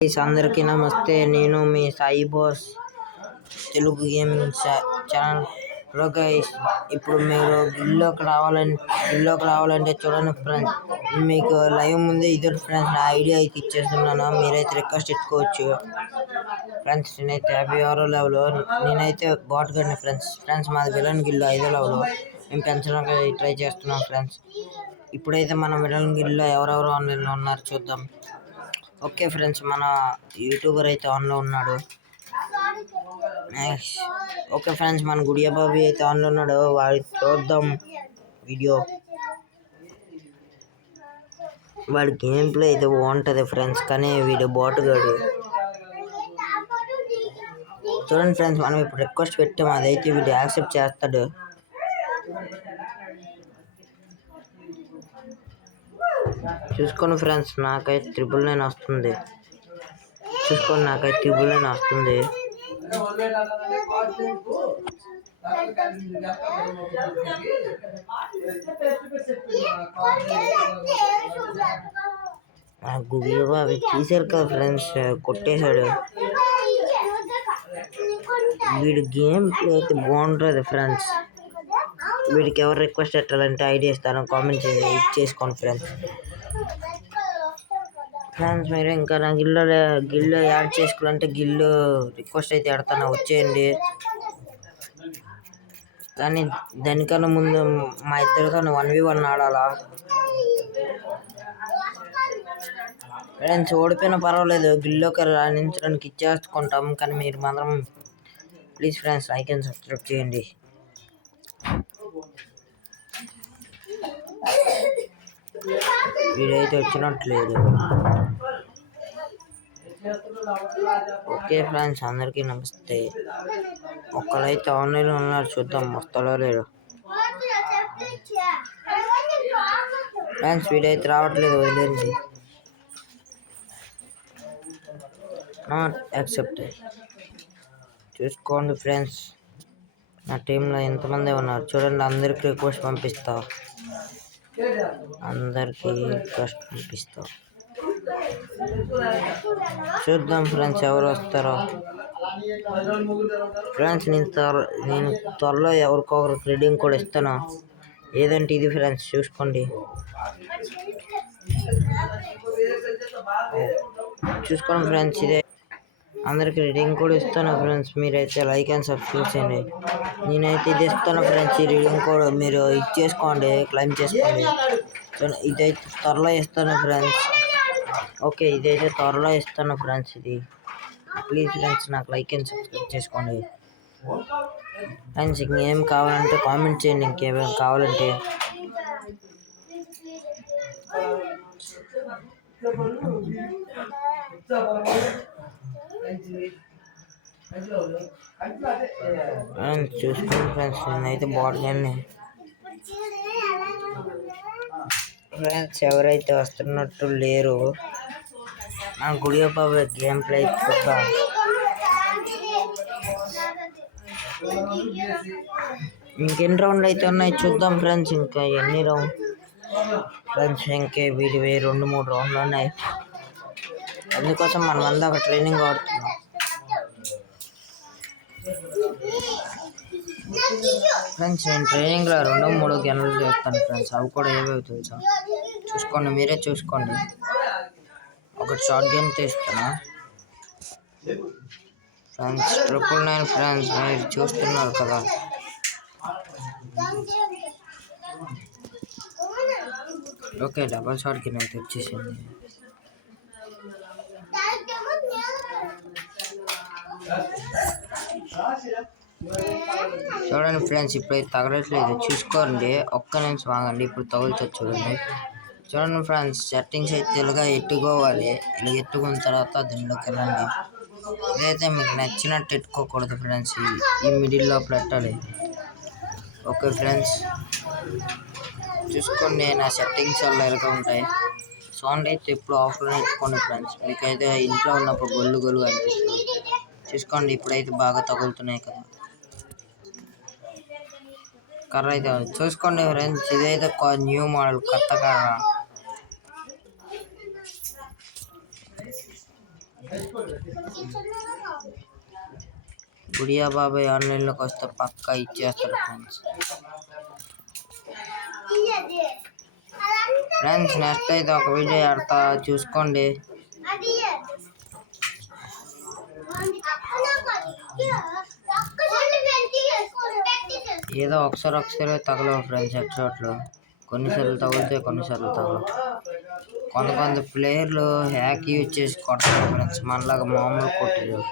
Guys అందరికీ నమస్తే. నేను మీ Sai boss Telugu gaming channel. Guys ఇప్పుడు మీరు గిల్లోకి రావాలంటే చూడండి ఫ్రెండ్స్, మీకు లైవ్ ముందే ఇద్దరు ఫ్రెండ్స్ నా ఐడియా అయితే ఇచ్చేస్తున్నాను. మీరైతే రిక్వెస్ట్ ఇచ్చుకోవచ్చు ఫ్రెండ్స్. నేనైతే 56 లెవెల్, నేనైతే బాట్ గడిని ఫ్రెండ్స్ మాది విలన్ గిల్లు 5 లెవెల్. మేము పెంచడానికి ట్రై చేస్తున్నాం ఫ్రెండ్స్. ఇప్పుడైతే మన విలన్ గిల్లో ఎవరెవరు ఆన్లైన్లో ఉన్నారు చూద్దాం. ఓకే ఫ్రెండ్స్, మన యూట్యూబర్ అయితే ఆన్లో ఉన్నాడు. నెక్స్ట్ ఓకే ఫ్రెండ్స్, మన గుడియా బాబీ అయితే ఆన్లో ఉన్నాడు. వాడి చూద్దాం వీడియో. వాడి గేమ్ ప్లే అయితే బాగుంటుంది ఫ్రెండ్స్, కానీ వీడు బాటుగాడు. చూడండి ఫ్రెండ్స్, మనం ఇప్పుడు రిక్వెస్ట్ పెట్టాము, అదైతే వీడు యాక్సెప్ట్ చేస్తాడు. చూసుకోండి ఫ్రెండ్స్, నాకైతే 999 వస్తుంది. చూసుకోండి, నాకైతే 999 వస్తుంది. గుడియా అవి చూసారు కదా ఫ్రెండ్స్, కొట్టేశాడు. వీడి గేమ్ ప్లే అయితే బాగుంటుంది ఫ్రెండ్స్. వీడికి ఎవరు రిక్వెస్ట్ పెట్టాలంటే ఐడియా ఇస్తాను, కామెంట్ చేసుకోండి ఫ్రెండ్స్. మీరు ఇంకా నా గిల్లు యాడ్ చేసుకోవాలంటే గిల్లు రిక్వెస్ట్ అయితే పెడతాను, వచ్చేయండి. కానీ దానికన్నా ముందు మా ఇద్దరితో 1v1 ఆడాలా ఫ్రెండ్స్. ఓడిపోయినా పర్వాలేదు, గిల్లోకి రాణించడానికి ఇచ్చేసుకుంటాం. కానీ మీరు మాత్రం please friends like and subscribe చేయండి. వీడైతే వచ్చినట్లేదు. ఓకే ఫ్రెండ్స్, అందరికీ నమస్తే. ఒక్కరైతే ఆన్లైన్లో ఉన్నారు, చూద్దాం వస్తాడో లేడు ఫ్రెండ్స్. వీడైతే రావట్లేదు, వదిలేండి. Not accepted. చూసుకోండి ఫ్రెండ్స్, నా టీంలో ఎంతమంది ఉన్నారు చూడండి. అందరికి రిక్వెస్ట్ పంపిస్తా. చూద్దాం ఫ్రెండ్స్ ఎవరు వస్తారో. ఫ్రెండ్స్ నేను త్వరలో ఎవరికొకరికి రీడింగ్ కూడా ఇస్తాను. ఏదంటే ఇది ఫ్రెండ్స్, చూసుకోండి. ఫ్రెండ్స్ ఇదే, అందరికి రీడింగ్ కూడా ఇస్తాను ఫ్రెండ్స్. మీరైతే లైక్ అండ్ సబ్స్క్రైబ్ చేయండి. నేనైతే ఇది ఇస్తాను ఫ్రెండ్స్, ఈ రీడింగ్ కూడా మీరు ఇచ్చేసుకోండి, క్లైమ్ చేసుకోండి. ఇదైతే త్వరలో ఇస్తాను ఫ్రెండ్స్. ఓకే, ఇదైతే త్వరలో ఇస్తాను ఫ్రెండ్స్. ఇది ప్లీజ్ ఫ్రెండ్స్ నాకు లైక్ అండ్ సబ్స్క్రైబ్ చేసుకోండి ఫ్రెండ్స్. ఇంకేం కావాలంటే కామెంట్ చేయండి, ఇంకేమేం కావాలంటే. చూసుకోండి ఫ్రెండ్స్, నేనైతే బాగుంది ఫ్రెండ్స్. ఎవరైతే వస్తున్నట్టు లేరు. నా గుడియా బాబు గేమ్ ప్లే చూద్దాం. ఇంకెన్ని రౌండ్లు అయితే ఉన్నాయి చూద్దాం ఫ్రెండ్స్. ఇంకా ఎన్ని రౌండ్ ఫ్రెండ్స్, ఇంకే వీడివి 2-3 రౌండ్లు ఉన్నాయి. అందుకోసం మనం అంతా ఒక ట్రైనింగ్ ఆడుతున్నాం. ఫ్రెండ్స్ నేను ట్రైనింగ్లో 2-3 గేమ్లు చేస్తాను ఫ్రెండ్స్. అవి కూడా ఏవేవి తెలుసా, చూసుకోండి, మీరే చూసుకోండి. ఒకటి షార్ట్ గేమ్ తీస్తున్నా ఫ్రెండ్స్, 999 ఫ్రెండ్స్. మీరు చూస్తున్నారు కదా. ఓకే, డబల్ షార్ట్ గేమ్ అయితే వచ్చేసింది. చూడండి ఫ్రెండ్స్, ఇప్పుడైతే తగలట్లేదు, చూసుకోండి. ఒక్క నిమిషం ఆగండి, ఇప్పుడు తగులుతుంది చూడండి. చూడండి ఫ్రెండ్స్, సెట్టింగ్స్ అయితే ఇలాగా ఎట్టుకోవాలి. ఇలా ఎట్టుకున్న తర్వాత దీనిలోకి వెళ్ళండి. ఇదైతే మీకు నచ్చినట్టు ఎట్టుకోకూడదు ఫ్రెండ్స్, ఈ మిడిల్లో పెట్టాలి. ఓకే ఫ్రెండ్స్, చూసుకోండి. నా సెట్టింగ్స్ వల్ల ఇలాగ ఉంటాయి. సౌండ్ అయితే ఎప్పుడు ఆఫ్లో ఎట్టుకోండి ఫ్రెండ్స్, మీకైతే ఇంట్లో ఉన్నప్పుడు గొల్లు అనిపిస్తుంది. చూసుకోండి, ఇప్పుడైతే బాగా తగులుతున్నాయి కదా కర్ర అయితే. చూసుకోండి ఫ్రెండ్స్, ఇదైతే న్యూ మోడల్ కొత్త కర్ర. గుడియా బాబాయ్ ఆన్లైన్లోకి వస్తే పక్కా ఇచ్చేస్తాడు ఫ్రెండ్స్. ఫ్రెండ్స్ నెక్స్ట్ అయితే ఒక వీడియో ఆడతా చూసుకోండి. ఏదో ఒకసారి తగలవు ఫ్రెండ్స్ హెడ్ షాట్లు. కొన్నిసార్లు తగులుతాయి, కొన్నిసార్లు తగలవు. కొంత ప్లేయర్లు హ్యాక్ యూజ్ చేసి కొడతారు ఫ్రెండ్స్, మనలాగా మామూలు కొట్టలేదు.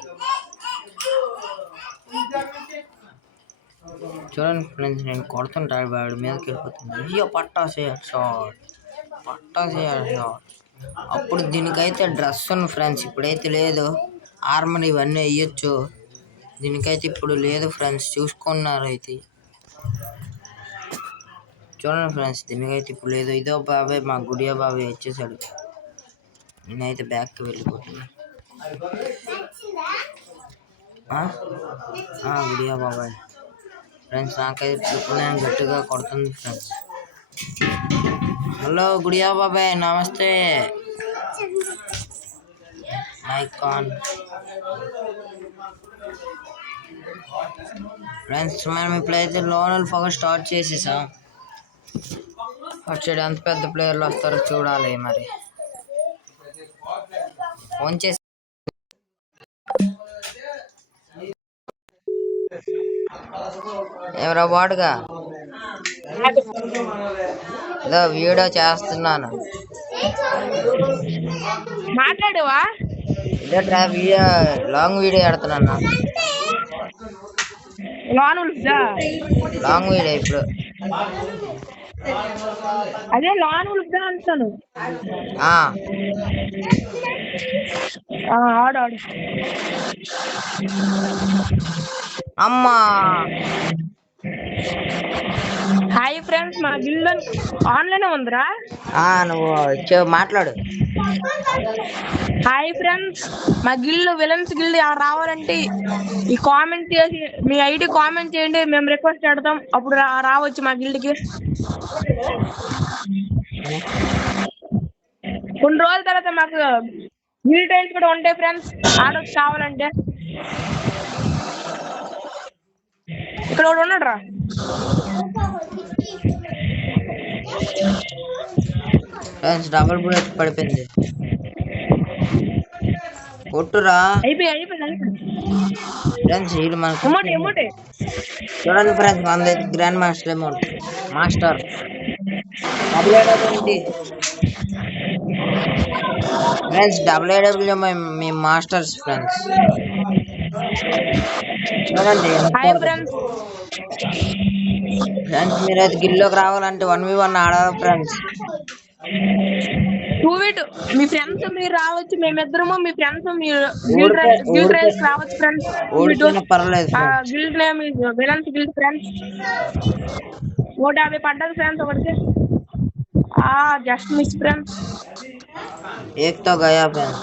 చూడండి ఫ్రెండ్స్, నేను కొడుతుంటాడు వాడి మీదకి వెళ్ళిపోతుంది. అయ్యో పట్టాసే షాట్. అప్పుడు దీనికైతే డ్రెస్ ఉంది ఫ్రెండ్స్, ఇప్పుడైతే లేదు. ఆర్మర్ ఇవన్నీ వేయచ్చు, దీనికైతే ఇప్పుడు లేదు ఫ్రెండ్స్. చూసుకున్నారు అయితే చూడండి ఫ్రెండ్స్, దీనికైతే ఇప్పుడు లేదు. ఇదో బాబాయ్, మా గుడియా బాబాయ్ వచ్చేసాడు. నేనైతే బ్యాక్కి వెళ్ళిపోతున్నా. గుడియా బాబాయ్ ఫ్రెండ్స్, నాకైతే ఇప్పుడు నేను గట్టిగా కొడుతుంది ఫ్రెండ్స్. హలో గుడియా బాబాయ్, నమస్తే. ఐకాన్ ఫ్రెండ్స్, మనం ఇప్పుడైతే లోనల్ ఫోకస్ స్టార్ట్ చేసేసాం. వచ్చాడు, ఎంత పెద్ద ప్లేయర్లు వస్తారో చూడాలి. మరి ఫోన్ చేసి ఎవరా వాడుగా ఏదో వీడియో చేస్తున్నాను, మాట్లాడవా? వీడియో లాంగ్ వీడియో ఆడుతున్నాను. లాంగ్ వీడియో ఇప్పుడు అదే లాన్ ఉల్ఫ్ అంటాను. ఆడు అమ్మా. హాయ్ ఫ్రెండ్స్, మా గిల్డ్ ఆన్లైన్ ఉందిరా. నువ్వు మాట్లాడు. హాయ్ ఫ్రెండ్స్, మా గిల్డ్ విలన్స్ గిల్డ్ రావాలంటే ఈ కామెంట్ చేసి మీ ఐడి కామెంట్ చేయండి, మేము రిక్వెస్ట్ పెడతాం. అప్పుడు రావచ్చు మా గిల్డ్కి. కొన్ని రోజుల తర్వాత మాకు గిల్డ్ టైల్స్ కూడా ఉంటాయి ఫ్రెండ్స్, ఆడొచ్చు కావాలంటే. ఇక్కడ ఒకడు ఉన్నాడు రా. డబుల్ బుల్లెట్ పడిపోయింది, కొట్టురా. అయిపోయి ఫ్రెండ్స్ చూడండి ఫ్రెండ్స్, మన దగ్గర grand master amount master friends, WW మీ మాస్టర్స్ ఫ్రెండ్స్. చూడండి ఫ్రెండ్స్, మీరైతే గిల్లోకి రావాలంటే 1v1 ఆడాలి ఫ్రెండ్స్. 2v2 మీ ఫ్రెండ్స్ మీరు రావచ్చు, మేమిద్దరము మీ ఫ్రెండ్స్ మీరు రావచ్చు ఫ్రెండ్స్. పర్లేదు, guild name villains guild friends. 150 పడ్డది ఫ్రెండ్స్ ఒకటికి. Just miss friends. ఏక్తో గయా ఫ్రెండ్స్.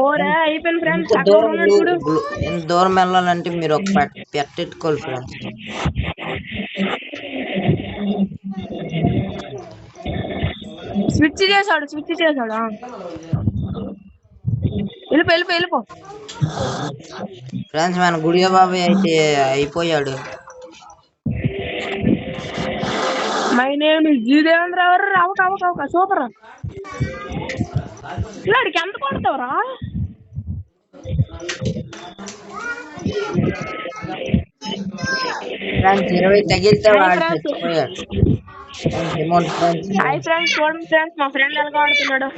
ఓరే అయిపోయింది ఫ్రెండ్స్. ఎంత దూరం వెళ్ళాలంటే మీరు ఒక పెట్టెట్టుకోవాలి ఫ్రెండ్స్. స్విచ్ చేశాడు. వెళ్ళిపో ఫ్రెండ్స్, మన గుడియా బాబాయ్ అయితే అయిపోయాడు. మై నేమ్ ఇస్ జీదేవేంద్ర. అవక సూపర్. ఇలాడికి ఎంత కొడతావురా? ఫ్రెండ్స్ 20 తగిలితే వాడు చచ్చిపోయాడు. హాయ్ ఫ్రెండ్స్, చూడండి ఫ్రెండ్స్, మా ఫ్రెండ్ ఎలాగ ఆడుతున్నాడు.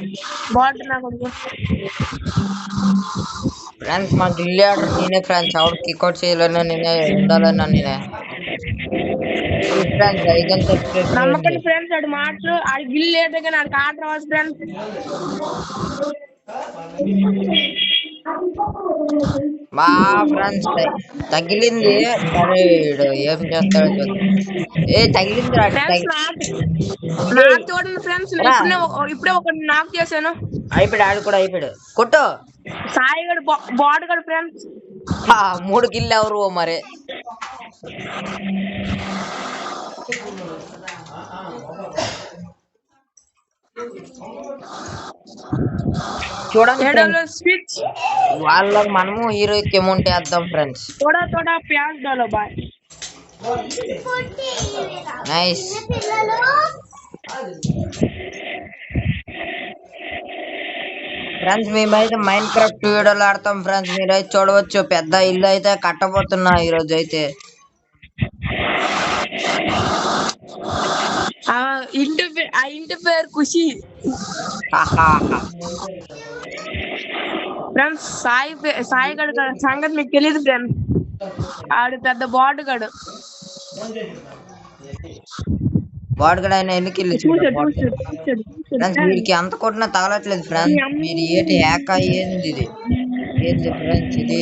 బాగుంటుంది నా కొడుకు. ఫ్రెండ్స్, మా గిల్లీ ఆర్డర్ నేనే ఫ్రెండ్స్. అవుట్ కిక్అవుట్ చేయాలన్నా నేనే, ఉండాలన్నా నేనే ఫ్రెండ్స్. నమ్మకండి ఫ్రెండ్స్, ఆడు మాటలు ఆడి గిల్లి లేదు కానీ ఆడికి ఆర్డర్ అవ్వచ్చు ఫ్రెండ్స్. మా ఫ్రెండ్స్ తగిలింది. సరే ఏం చేస్తాడు? తగిలింది. చూడండి ఫ్రెండ్స్, ఇప్పుడే ఒక నాక్ చేశాను. అయిపోయాడు, ఆడు కూడా అయిపోయాడు. కొట్టు సాయి గడు బాడు గడు ఫ్రెండ్స్. 3 కిల్ ఎవరు మరి? చూడండి ఫ్రెండ్స్, AWS స్విచ్ వాళ్ళకి మనము హీరోకి అమౌంట్ వేద్దాం ఫ్రెండ్స్. थोड़ा थोड़ा प्याज डालो भाई. నైస్. ఫ్రెండ్స్ మేమైతే మైన్ క్రాఫ్ట్ వీడియోలు ఆడతాం ఫ్రెండ్స్, మీరైతే చూడవచ్చు. పెద్ద ఇల్లు అయితే కట్టబోతున్నా ఈ రోజు అయితే. ఇంటి పేరు ఖుషి. ఫ్రెండ్స్ సాయి గడు సంగతి మీకు తెలియదు ఫ్రెండ్స్, ఆడు పెద్ద బాటుగాడు. బాడుగడ ఆయన ఎన్ని కిల్లు ఫ్రెండ్స్, వీడికి అంత కొట్టినా తగలట్లేదు ఫ్రెండ్స్. మీరు ఏంటి హ్యాక్ ఏంది ఇది, ఏంది ఫ్రెండ్స్ ఇది?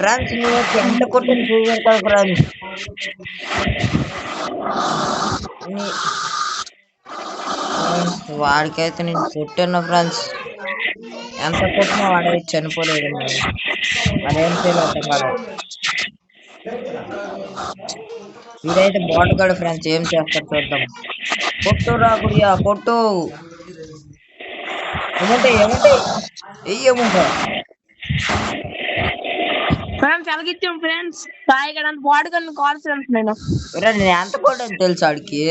ఫ్రెండ్స్ నువ్వు ఎంత కొట్టిన చూపెడతావు ఫ్రెండ్స్. వాడికైతే నేను కొట్టాను ఫ్రెండ్స్, ఎంత కొట్టినా వాడైతే చనిపోలేదు. మరేం చేయలేదు వాడు. వీడైతే బాటుగాడు ఫ్రెండ్స్, ఏం చేస్తారు చూద్దాం. కొట్టు రాకుడియా కొట్టు. ఏమంటాయి ఏముంటా ఫ్రెండ్స్ ఎలాగిచ్చాం ఫ్రెండ్స్, సాయి గడు అంత బాటుగాడు కాల్ ఫ్రెండ్స్. నేను ఎంత కొట్టాను తెలుసు ఆడికి.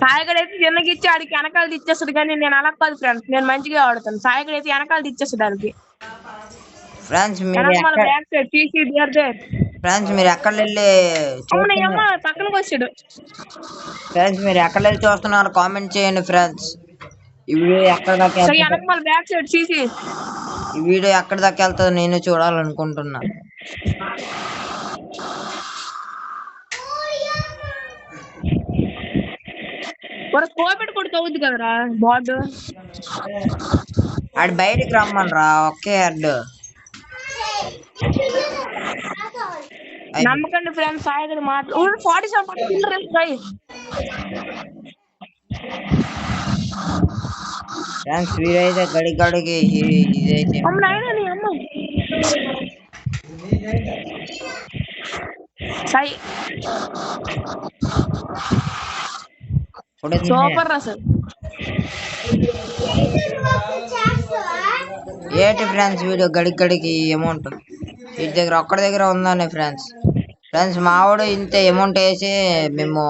సాయిగడ్ అయితే చిన్నకి ఇచ్చి ఆడికి వెనకాల ఇచ్చేస్తాడు, కానీ నేను అలా కాదు ఫ్రెండ్స్, నేను మంచిగా ఆడుతాను. సాయిగడ్ అయితే వెనకాల ఇచ్చేస్తాడు ఆడికి. ఫ్రెండ్స్ మీరు ఎక్కడ వెళ్ళి పక్కనకి వచ్చాడు. ఫ్రెండ్స్ మీరు ఎక్కడ వెళ్ళి చూస్తున్నారు కామెంట్ చేయండి ఫ్రెండ్స్. ఈ వీడియో ఎక్కడ దాకా వెళ్తుందో నేను చూడాలనుకుంటున్నా. కోపెట్ కూడా తవ్వుద్ది కదరా బార్డు. ఆడు బయటికి రమ్మనరా ఒకే హెడ్. నమ్మకండి ఫ్రెండ్స్, సాయి మాట 47 ఫ్రెండ్స్ వీడైతే గడికి ఇదైతే సాయి సూపర్ అసలు. ఏంటి ఫ్రెండ్స్ వీడియో గడికి అమౌంట్ వీటి దగ్గర ఒక్కడి దగ్గర ఉందని ఫ్రెండ్స్. మావాడు ఇంత అమౌంట్ వేసి మేము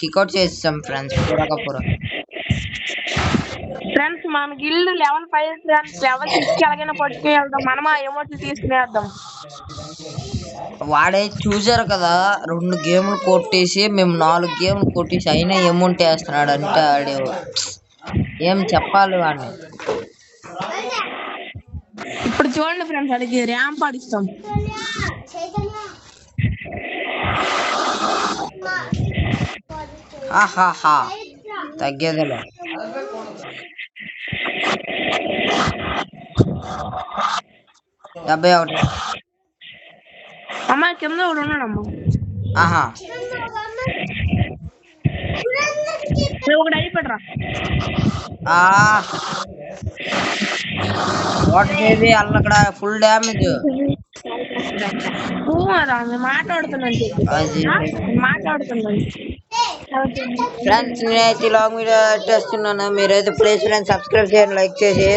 కిక్అవుట్ చేస్తాం ఫ్రెండ్స్. ఫ్రెండ్స్ మన గిల్డ్ లెవెల్ 5 ఫ్రెండ్స్, లెవెల్ 6 ఎలాగైనా పట్టుకుని వెళ్దాం. మనం ఆ అమౌంట్ తీసుకునేద్దాం. వాడే చూసారు కదా, 2 గేమ్లు కొట్టేసి మేము 4 గేమ్లు కొట్టేసి అయినా అమౌంట్ వేస్తున్నాడు అంటే ఆడు ఏం చెప్పాలి వాడిని. ఇప్పుడు చూడండి ఫ్రెండ్స్, అడిగి ర్యాంప్ ఆడిస్తాం. ఆహాహా తగ్గేదిలే. డెబ్బై ఒకటి అమ్మాయి కింద ఒకడు ఉన్నాడమ్మా. ఆహా ఒకటి అయిపోడరా. అక్కడ ఫుల్ డ్యామేజ్. మాట్లాడుతున్నాను ఫ్రెండ్స్, నేనైతే లాంగ్ వీడియో చేస్తున్నాను. మీరైతే ప్లీజ్ ఫ్రెండ్స్ సబ్స్క్రైబ్ చేయండి, లైక్ చేసి.